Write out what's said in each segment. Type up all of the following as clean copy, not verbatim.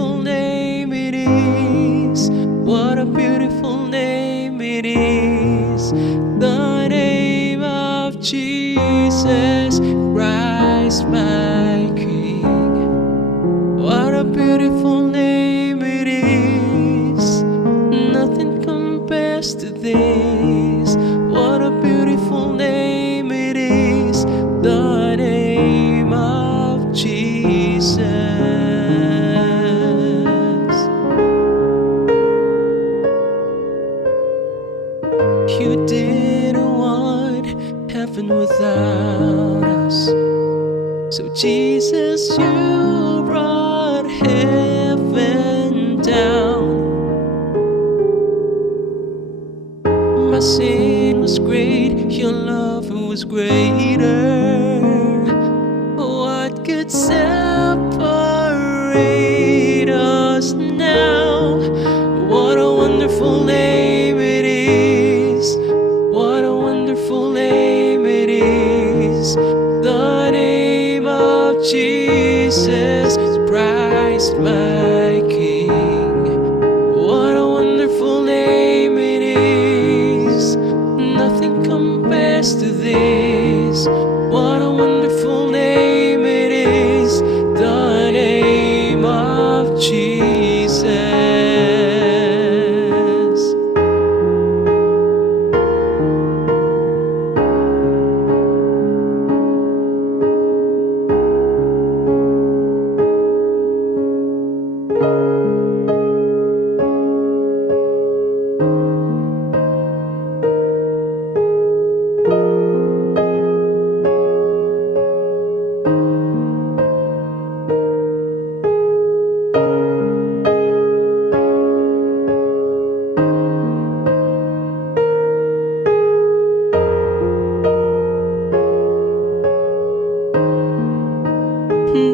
beautiful name it is. What a beautiful name it is. The name of Jesus Christ, my King. What a beautiful name it is. Nothing compares to this. What a beautiful name it is. The name of Jesus. You didn't want heaven without us, so Jesus, you brought heaven down. My sin was great, your love was greater. What could separate us now? What a wonderful name it is. What a wonderful name it is. The name of Jesus Christ, my King. What a wonderful name it is. Nothing compares to this. What a wonderful name it is. The name of Jesus.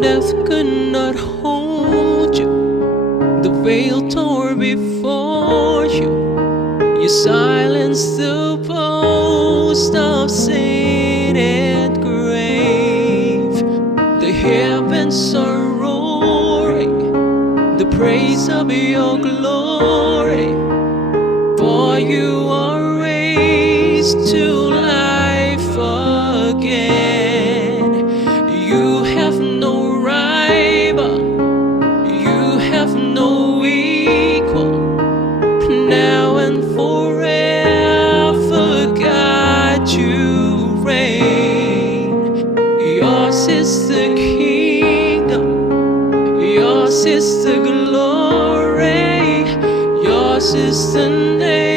Death could not hold you. The veil tore before you. You silenced the boast of sin and grave. The heavens are roaring the praise of your glory. For you are raised to life again. You have no rival, you have no equal. Now and forever, God, you reign. Yours is the kingdom, yours is the glory, yours is the name.